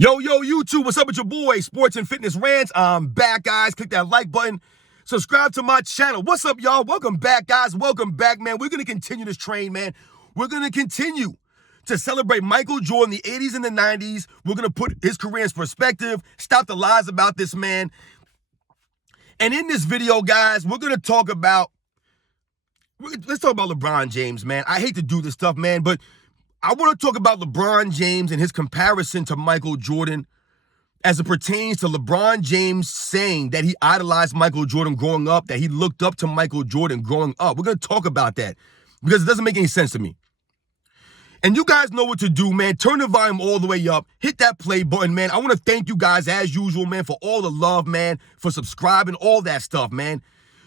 Yo, YouTube, what's up with your boy, Sports and Fitness Rants? I'm back, guys. Click that like button. Subscribe to my channel. What's up, y'all? Welcome back, guys. Welcome back, man. We're going to continue this train, man. We're going to continue to celebrate Michael Jordan, the 80s and the 90s. We're going to put his career in perspective, stop the lies about this man. And in this video, guys, we're going to talk about, let's talk about LeBron James, man. I hate to do this stuff, man, but I want to talk about LeBron James and his comparison to Michael Jordan as it pertains to LeBron James saying that he idolized Michael Jordan growing up, that he looked up to Michael Jordan growing up. We're going to talk about that because it doesn't make any sense to me. And you guys know what to do, man. Turn the volume all the way up. Hit that play button, man. I want to thank you guys, as usual, man, for all the love, man, for subscribing, all that stuff, man.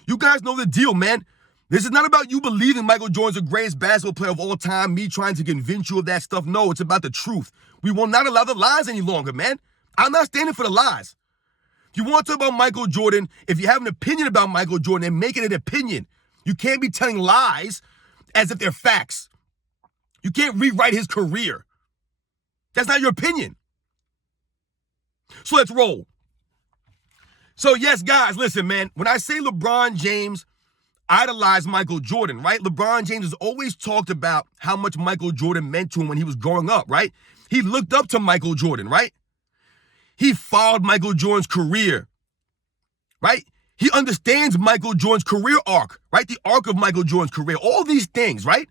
You guys know the deal, man. This is not about you believing Michael Jordan's the greatest basketball player of all time, me trying to convince you of that stuff. No, it's about the truth. We will not allow the lies any longer, man. I'm not standing for the lies. If you want to talk about Michael Jordan, if you have an opinion about Michael Jordan, then make it an opinion. You can't be telling lies as if they're facts. You can't rewrite his career. That's not your opinion. So let's roll. So yes, guys, listen, man. When I say LeBron James idolized Michael Jordan, right? LeBron James has always talked about how much Michael Jordan meant to him when he was growing up, right? He looked up to Michael Jordan, right? He followed Michael Jordan's career, right? He understands Michael Jordan's career arc, right? The arc of Michael Jordan's career, all these things, right?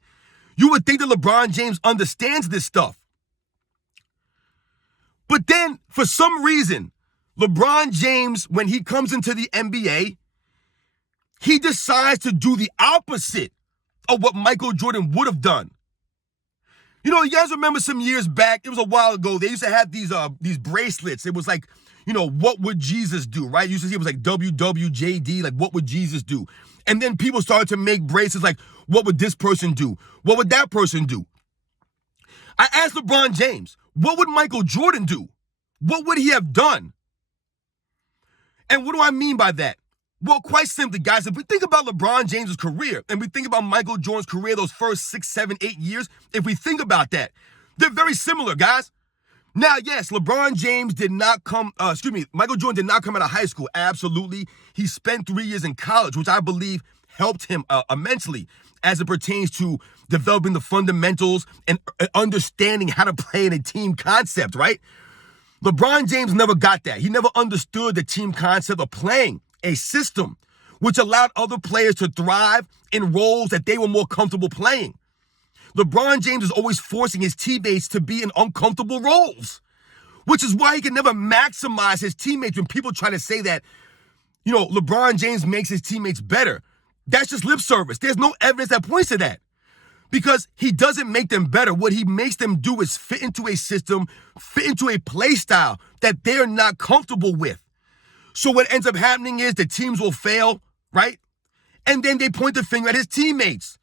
You would think that LeBron James understands this stuff. But then, for some reason, LeBron James, when he comes into the NBA, he decides to do the opposite of what Michael Jordan would have done. You know, you guys remember some years back, it was a while ago, they used to have these bracelets. It was like, you know, what would Jesus do, right? You used to see it was like WWJD, like what would Jesus do? And then people started to make bracelets like, what would this person do? What would that person do? I asked LeBron James, what would Michael Jordan do? What would he have done? And what do I mean by that? Well, quite simply, guys, if we think about LeBron James' career and we think about Michael Jordan's career those first 6, 7, 8 years, if we think about that, they're very similar, guys. Now, yes, LeBron James did not come, Michael Jordan did not come out of high school. Absolutely. He spent 3 years in college, which I believe helped him immensely as it pertains to developing the fundamentals and understanding how to play in a team concept, right? LeBron James never got that. He never understood the team concept of playing a system which allowed other players to thrive in roles that they were more comfortable playing. LeBron James is always forcing his teammates to be in uncomfortable roles, which is why he can never maximize his teammates when people try to say that, you know, LeBron James makes his teammates better. That's just lip service. There's no evidence that points to that because he doesn't make them better. What he makes them do is fit into a system, fit into a play style that they're not comfortable with. So what ends up happening is the teams will fail, right? And then they point the finger at his teammates.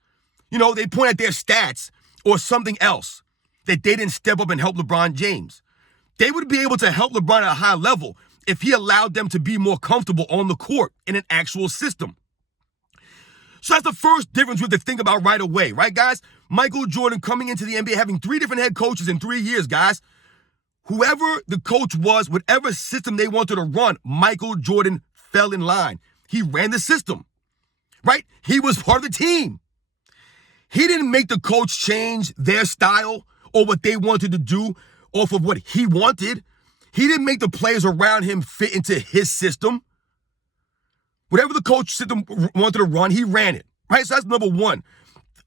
You know, they point at their stats or something else that they didn't step up and help LeBron James. They would be able to help LeBron at a high level if he allowed them to be more comfortable on the court in an actual system. So that's the first difference we have to think about right away, right, guys? Michael Jordan coming into the NBA, having 3 different head coaches in 3 years, guys. Whoever the coach was, whatever system they wanted to run, Michael Jordan fell in line. He ran the system, right? He was part of the team. He didn't make the coach change their style or what they wanted to do off of what he wanted. He didn't make the players around him fit into his system. Whatever the coach system wanted to run, he ran it, right? So that's number one.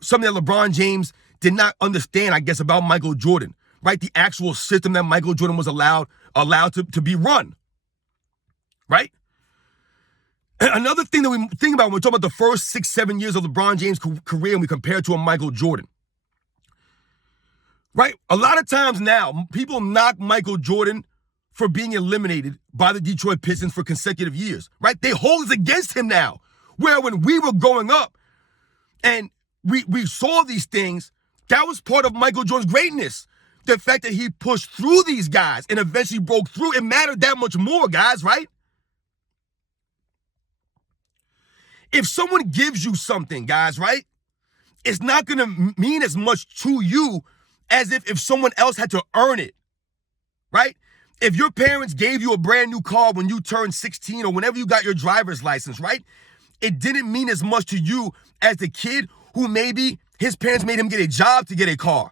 Something that LeBron James did not understand, I guess, about Michael Jordan. Right, the actual system that Michael Jordan was allowed to be run, right? And another thing that we think about when we talk about the first 6, 7 years of LeBron James' career and we compare it to a Michael Jordan, right? A lot of times now, people knock Michael Jordan for being eliminated by the Detroit Pistons for consecutive years, right? They hold it against him now, where when we were growing up and we saw these things, that was part of Michael Jordan's greatness. The fact that he pushed through these guys and eventually broke through, it mattered that much more, guys, right? If someone gives you something, guys, right, it's not going to mean as much to you as if someone else had to earn it, right? If your parents gave you a brand new car when you turned 16 or whenever you got your driver's license, right? It didn't mean as much to you as the kid who maybe his parents made him get a job to get a car,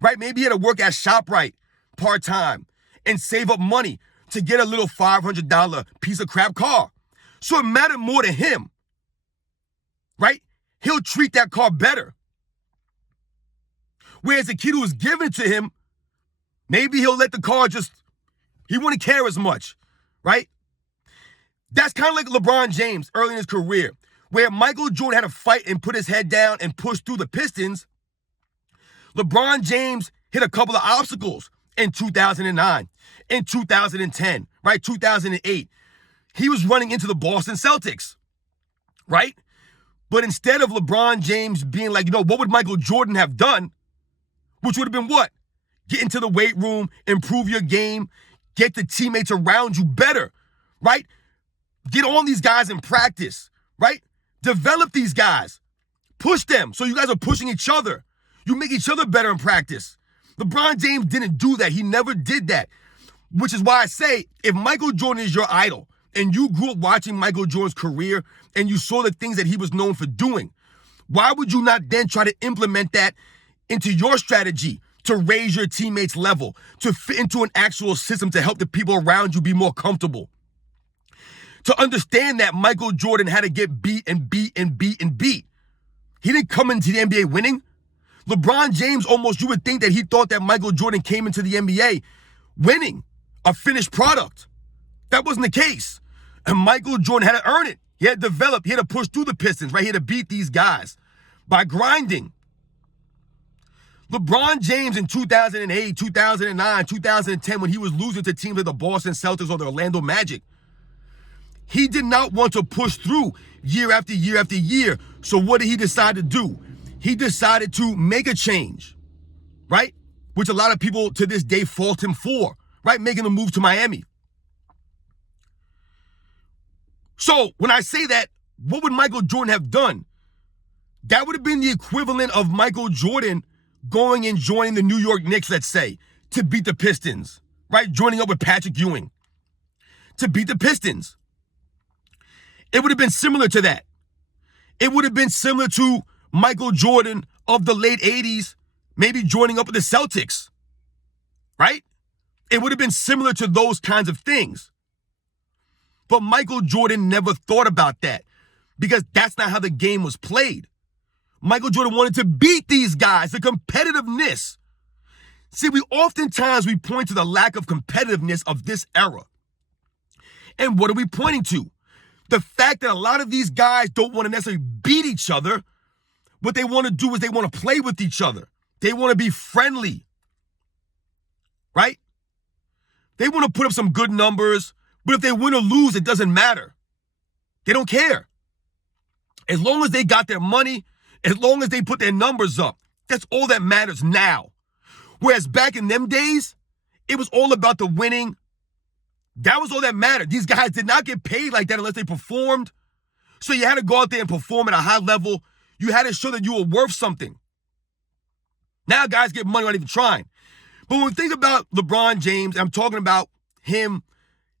right? Maybe he had to work at ShopRite part-time and save up money to get a little $500 piece of crap car. So it mattered more to him, right? He'll treat that car better. Whereas the kid who was given it to him, maybe he'll let the car he wouldn't care as much, right? That's kind of like LeBron James early in his career, where Michael Jordan had to fight and put his head down and push through the Pistons. LeBron James hit a couple of obstacles in 2009, in 2010, right? 2008. He was running into the Boston Celtics, right? But instead of LeBron James being like, what would Michael Jordan have done? Which would have been what? Get into the weight room, improve your game, get the teammates around you better, right? Get on these guys in practice, right? Develop these guys. Push them so you guys are pushing each other. You make each other better in practice. LeBron James didn't do that. He never did that. Which is why I say, if Michael Jordan is your idol and you grew up watching Michael Jordan's career and you saw the things that he was known for doing, why would you not then try to implement that into your strategy to raise your teammates' level, to fit into an actual system to help the people around you be more comfortable? To understand that Michael Jordan had to get beat and beat and beat and beat. He didn't come into the NBA winning. LeBron James, almost you would think that he thought that Michael Jordan came into the NBA winning, a finished product. That wasn't the case. And Michael Jordan had to earn it. He had to develop. He had to push through the Pistons, right? He had to beat these guys by grinding. LeBron James in 2008, 2009, 2010, when he was losing to teams like the Boston Celtics or the Orlando Magic, he did not want to push through year after year after year. So what did he decide to do? He decided to make a change, right? Which a lot of people to this day fault him for, right? Making a move to Miami. So when I say that, what would Michael Jordan have done? That would have been the equivalent of Michael Jordan going and joining the New York Knicks, let's say, to beat the Pistons, right? Joining up with Patrick Ewing to beat the Pistons. It would have been similar to that. It would have been similar to Michael Jordan of the late 80s, maybe joining up with the Celtics, right? It would have been similar to those kinds of things. But Michael Jordan never thought about that because that's not how the game was played. Michael Jordan wanted to beat these guys, the competitiveness. See, oftentimes we point to the lack of competitiveness of this era. And what are we pointing to? The fact that a lot of these guys don't want to necessarily beat each other. What they want to do is they want to play with each other. They want to be friendly, right? They want to put up some good numbers, but if they win or lose, it doesn't matter. They don't care. As long as they got their money, as long as they put their numbers up, that's all that matters now. Whereas back in them days, it was all about the winning. That was all that mattered. These guys did not get paid like that unless they performed. So you had to go out there and perform at a high level. You had to show that you were worth something. Now guys get money without even trying. But when we think about LeBron James, I'm talking about him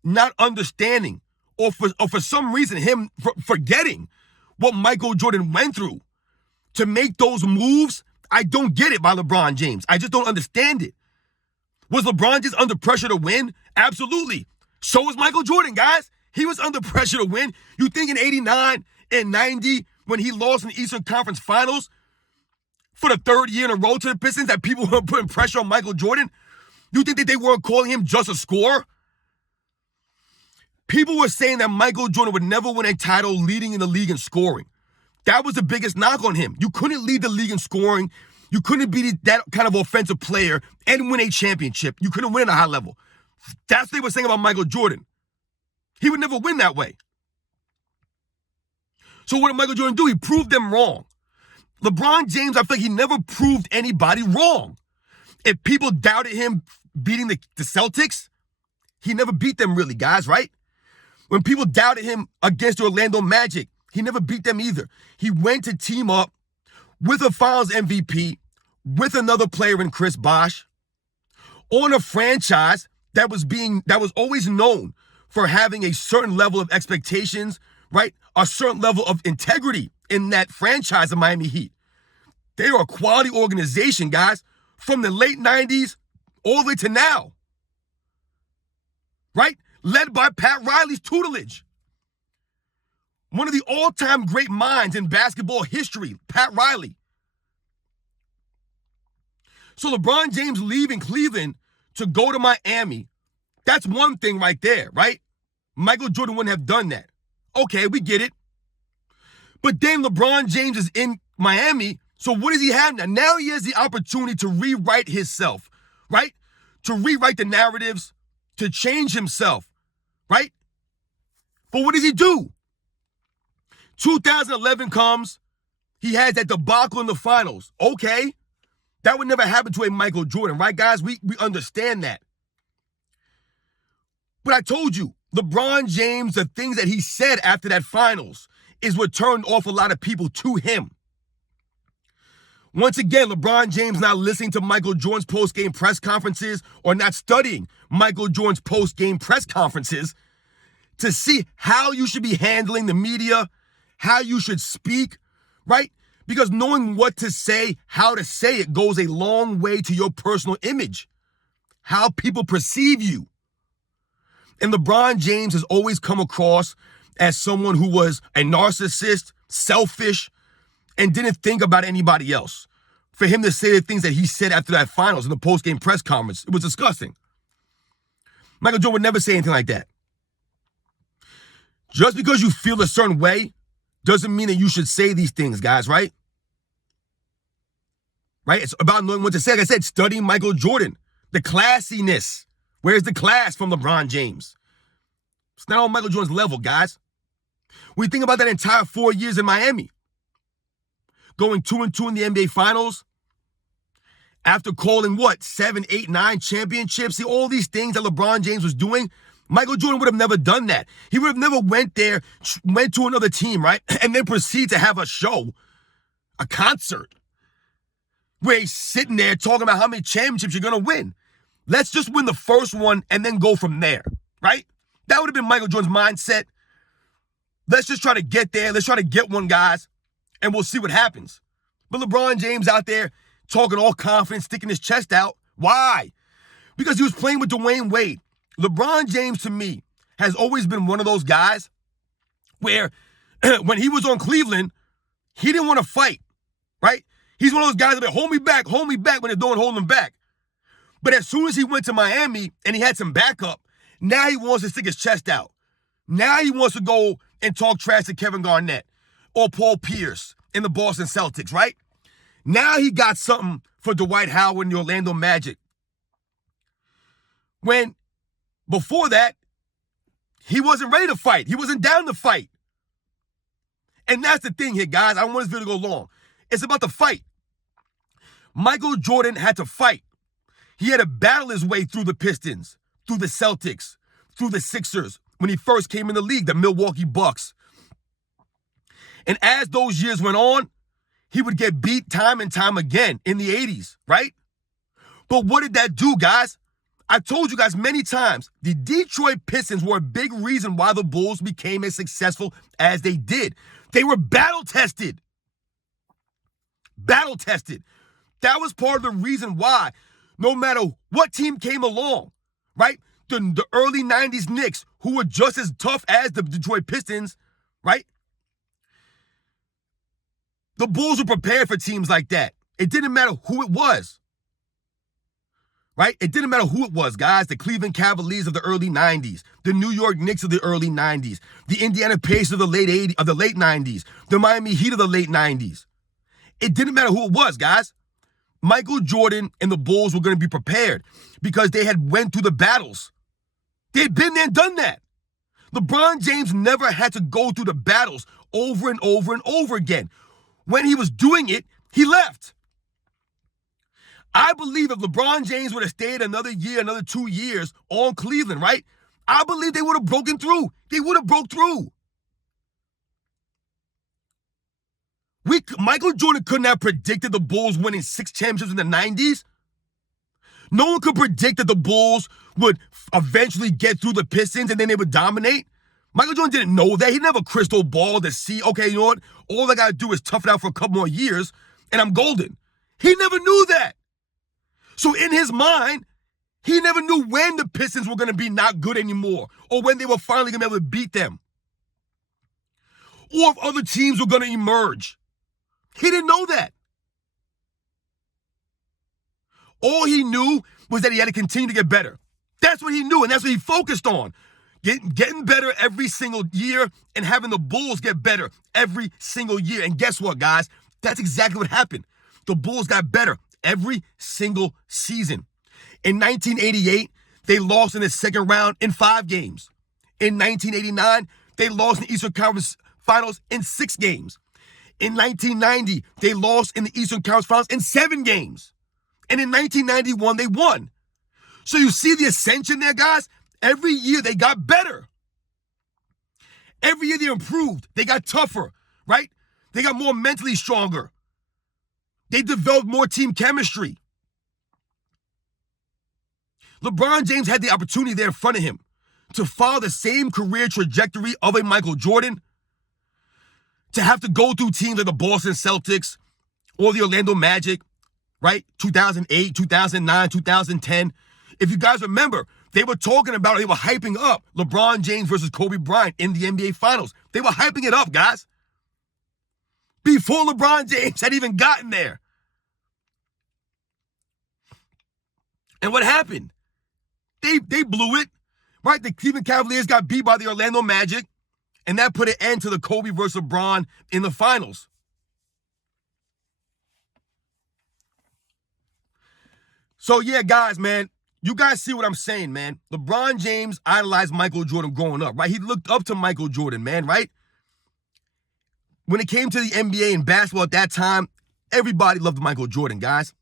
not understanding or for some reason him forgetting what Michael Jordan went through to make those moves. I don't get it by LeBron James. I just don't understand it. Was LeBron just under pressure to win? Absolutely. So was Michael Jordan, guys. He was under pressure to win. You think in 89 and 90, when he lost in the Eastern Conference Finals for the third year in a row to the Pistons, that people were putting pressure on Michael Jordan? You think that they weren't calling him just a scorer? People were saying that Michael Jordan would never win a title leading in the league in scoring. That was the biggest knock on him. You couldn't lead the league in scoring. You couldn't be that kind of offensive player and win a championship. You couldn't win at a high level. That's what they were saying about Michael Jordan. He would never win that way. So what did Michael Jordan do? He proved them wrong. LeBron James, I feel like he never proved anybody wrong. If people doubted him beating the Celtics, he never beat them really, guys, right? When people doubted him against the Orlando Magic, he never beat them either. He went to team up with a Finals MVP, with another player in Chris Bosh, on a franchise that was always known for having a certain level of expectations, right? A certain level of integrity in that franchise of Miami Heat. They are a quality organization, guys, from the late 90s all the way to now, right? Led by Pat Riley's tutelage. One of the all-time great minds in basketball history, Pat Riley. So LeBron James leaving Cleveland to go to Miami, that's one thing right there, right? Michael Jordan wouldn't have done that. Okay, we get it. But then LeBron James is in Miami, so what does he have now? Now he has the opportunity to rewrite himself, right? To rewrite the narratives, to change himself, right? But what does he do? 2011 comes, he has that debacle in the finals. Okay, that would never happen to a Michael Jordan, right, guys? We understand that. But I told you, LeBron James, the things that he said after that finals is what turned off a lot of people to him. Once again, LeBron James not listening to Michael Jordan's post-game press conferences or not studying Michael Jordan's post-game press conferences to see how you should be handling the media, how you should speak, right? Because knowing what to say, how to say it goes a long way to your personal image, how people perceive you. And LeBron James has always come across as someone who was a narcissist, selfish, and didn't think about anybody else. For him to say the things that he said after that finals in the post-game press conference, it was disgusting. Michael Jordan would never say anything like that. Just because you feel a certain way doesn't mean that you should say these things, guys, right? Right? It's about knowing what to say. Like I said, studying Michael Jordan. The classiness. Where's the class from LeBron James? It's not on Michael Jordan's level, guys. We think about that entire 4 years in Miami. Going 2-2 in the NBA Finals. After calling, 7, 8, 9 championships. See, all these things that LeBron James was doing, Michael Jordan would have never done that. He would have never went there, went to another team, right? And then proceed to have a show, a concert, where he's sitting there talking about how many championships you're going to win. Let's just win the first one and then go from there, right? That would have been Michael Jordan's mindset. Let's just try to get there. Let's try to get one, guys, and we'll see what happens. But LeBron James out there talking all confident, sticking his chest out. Why? Because he was playing with Dwayne Wade. LeBron James, to me, has always been one of those guys where when he was on Cleveland, he didn't want to fight, right? He's one of those guys that hold me back when they're doing hold him back. But as soon as he went to Miami and he had some backup, now he wants to stick his chest out. Now he wants to go and talk trash to Kevin Garnett or Paul Pierce in the Boston Celtics, right? Now he got something for Dwight Howard and the Orlando Magic. When before that, he wasn't ready to fight. He wasn't down to fight. And that's the thing here, guys. I don't want this video to go long. It's about the fight. Michael Jordan had to fight. He had to battle his way through the Pistons, through the Celtics, through the Sixers. When he first came in the league, the Milwaukee Bucks. And as those years went on, he would get beat time and time again in the 80s, right? But what did that do, guys? I told you guys many times, the Detroit Pistons were a big reason why the Bulls became as successful as they did. They were battle-tested. Battle-tested. That was part of the reason why, no matter what team came along, right? The early 90s Knicks, who were just as tough as the Detroit Pistons, right? The Bulls were prepared for teams like that. It didn't matter who it was. Right? It didn't matter who it was, guys. The Cleveland Cavaliers of the early 90s, the New York Knicks of the early 90s, the Indiana Pacers of the late 90s, the Miami Heat of the late 90s. It didn't matter who it was, guys. Michael Jordan and the Bulls were going to be prepared because they had went through the battles. They'd been there and done that. LeBron James never had to go through the battles over and over and over again. When he was doing it, he left. I believe if LeBron James would have stayed another year, another 2 years on Cleveland, right? I believe they would have broken through. They would have broke through. Michael Jordan couldn't have predicted the Bulls winning 6 championships in the 90s. No one could predict that the Bulls would eventually get through the Pistons and then they would dominate. Michael Jordan didn't know that. He didn't have a crystal ball to see, okay, you know what? All I got to do is tough it out for a couple more years and I'm golden. He never knew that. So in his mind, he never knew when the Pistons were going to be not good anymore or when they were finally going to be able to beat them or if other teams were going to emerge. He didn't know that. All he knew was that he had to continue to get better. That's what he knew, and that's what he focused on. Getting better every single year and having the Bulls get better every single year. And guess what, guys? That's exactly what happened. The Bulls got better every single season. In 1988, they lost in the second round in 5 games. In 1989, they lost in the Eastern Conference Finals in 6 games. In 1990, they lost in the Eastern Conference Finals in 7 games. And in 1991, they won. So you see the ascension there, guys? Every year they got better. Every year they improved. They got tougher, right? They got more mentally stronger. They developed more team chemistry. LeBron James had the opportunity there in front of him to follow the same career trajectory of a Michael Jordan, to have to go through teams like the Boston Celtics or the Orlando Magic, right? 2008, 2009, 2010. If you guys remember, they were talking about, they were hyping up LeBron James versus Kobe Bryant in the NBA Finals. They were hyping it up, guys, before LeBron James had even gotten there. And what happened? They blew it, right? The Cleveland Cavaliers got beat by the Orlando Magic, and that put an end to the Kobe versus LeBron in the finals. So yeah, guys, man, you guys see what I'm saying, man. LeBron James idolized Michael Jordan growing up, right? He looked up to Michael Jordan, man, right? When it came to the NBA and basketball at that time, everybody loved Michael Jordan, guys.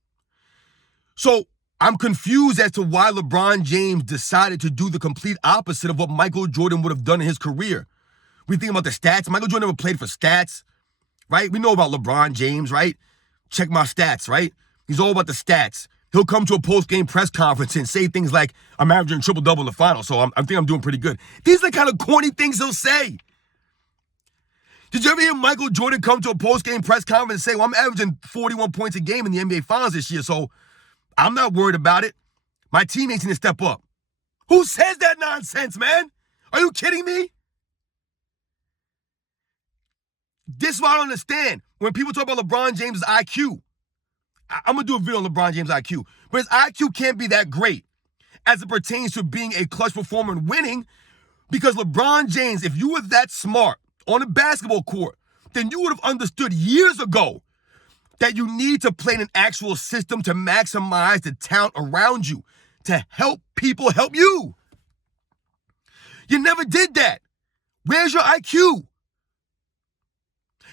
So I'm confused as to why LeBron James decided to do the complete opposite of what Michael Jordan would have done in his career. We think about the stats. Michael Jordan never played for stats, right? We know about LeBron James, right? Check my stats, right? He's all about the stats. He'll come to a post-game press conference and say things like, I'm averaging triple-double in the final, so I think I'm doing pretty good. These are the kind of corny things he'll say. Did you ever hear Michael Jordan come to a post-game press conference and say, well, I'm averaging 41 points a game in the NBA Finals this year, so I'm not worried about it. My teammates need to step up. Who says that nonsense, man? Are you kidding me? This is what I don't understand. When people talk about LeBron James' IQ, I'm going to do a video on LeBron James' IQ, but his IQ can't be that great as it pertains to being a clutch performer and winning, because LeBron James, if you were that smart on a basketball court, then you would have understood years ago that you need to play in an actual system to maximize the talent around you, to help people help you. You never did that. Where's your IQ?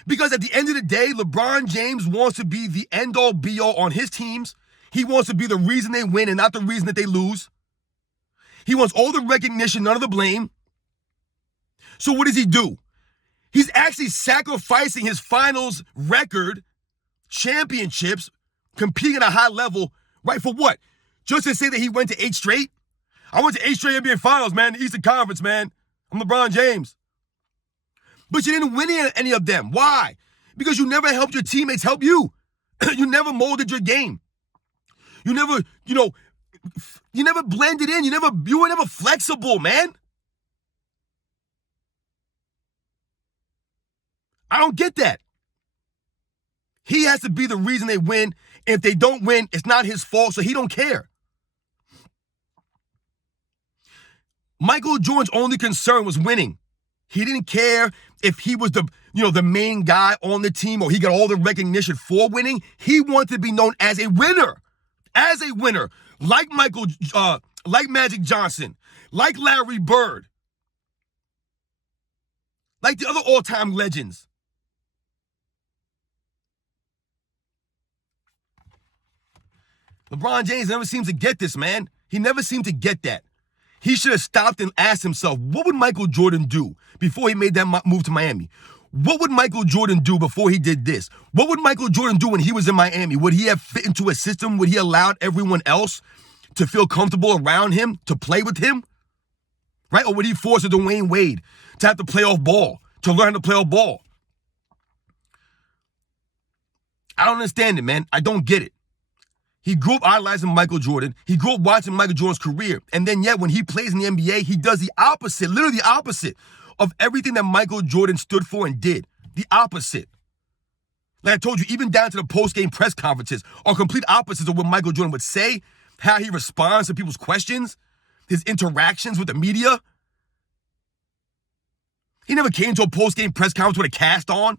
Because at the end of the day, LeBron James wants to be the end-all, be-all on his teams. He wants to be the reason they win and not the reason that they lose. He wants all the recognition, none of the blame. So what does he do? He's actually sacrificing his finals record, championships, competing at a high level, right? For what? Just to say that he went to 8 straight? I went to 8 straight NBA Finals, man, the Eastern Conference, man. I'm LeBron James. But you didn't win any of them. Why? Because you never helped your teammates help you. You never molded your game. You never, you never blended in. You were never flexible, man. I don't get that. He has to be the reason they win. If they don't win, it's not his fault, so he don't care. Michael Jordan's only concern was winning. He didn't care if he was the main guy on the team or he got all the recognition for winning. He wanted to be known as a winner. As a winner. Like like Magic Johnson. Like Larry Bird. Like the other all-time legends. LeBron James never seems to get this, man. He never seemed to get that. He should have stopped and asked himself, what would Michael Jordan do before he made that move to Miami? What would Michael Jordan do before he did this? What would Michael Jordan do when he was in Miami? Would he have fit into a system? Would he allowed everyone else to feel comfortable around him, to play with him? Right? Or would he force a Dwayne Wade to have to play off ball, to learn to play off ball? I don't understand it, man. I don't get it. He grew up idolizing Michael Jordan. He grew up watching Michael Jordan's career. And then yet when he plays in the NBA, he does the opposite, literally the opposite of everything that Michael Jordan stood for and did. The opposite. Like I told you, even down to the post-game press conferences are complete opposites of what Michael Jordan would say, how he responds to people's questions, his interactions with the media. He never came to a post-game press conference with a cast on,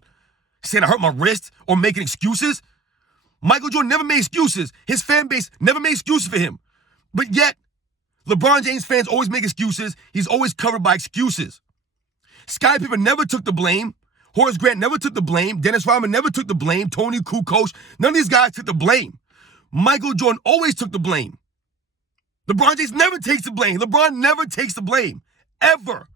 saying I hurt my wrist or making excuses. Michael Jordan never made excuses. His fan base never made excuses for him. But yet, LeBron James fans always make excuses. He's always covered by excuses. Scottie Pippen never took the blame. Horace Grant never took the blame. Dennis Rodman never took the blame. Tony Kukoc, none of these guys took the blame. Michael Jordan always took the blame. LeBron James never takes the blame. LeBron never takes the blame. Ever.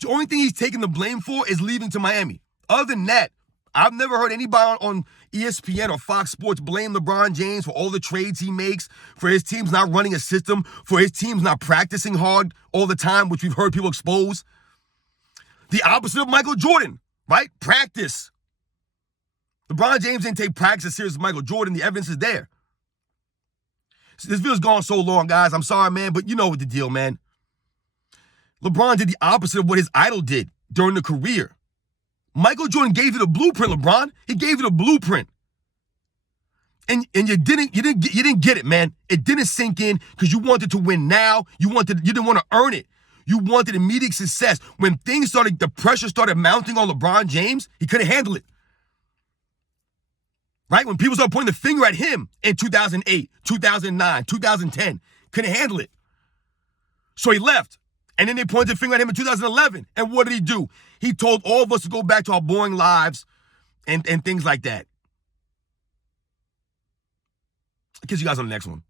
The only thing he's taking the blame for is leaving to Miami. Other than that, I've never heard anybody on ESPN or Fox Sports blame LeBron James for all the trades he makes, for his teams not running a system, for his teams not practicing hard all the time, which we've heard people expose. The opposite of Michael Jordan, right? Practice. LeBron James didn't take practice as serious as Michael Jordan. The evidence is there. This video's gone so long, guys. I'm sorry, man, but you know what the deal, man. LeBron did the opposite of what his idol did during the career. Michael Jordan gave you the blueprint, LeBron. He gave you the blueprint. And you didn't get it, man. It didn't sink in because you wanted to win now. You didn't want to earn it. You wanted immediate success. When the pressure started mounting on LeBron James, he couldn't handle it. Right? When people started pointing the finger at him in 2008, 2009, 2010, couldn't handle it. So he left. And then they pointed the finger at him in 2011. And what did he do? He told all of us to go back to our boring lives and things like that. I'll catch you guys on the next one.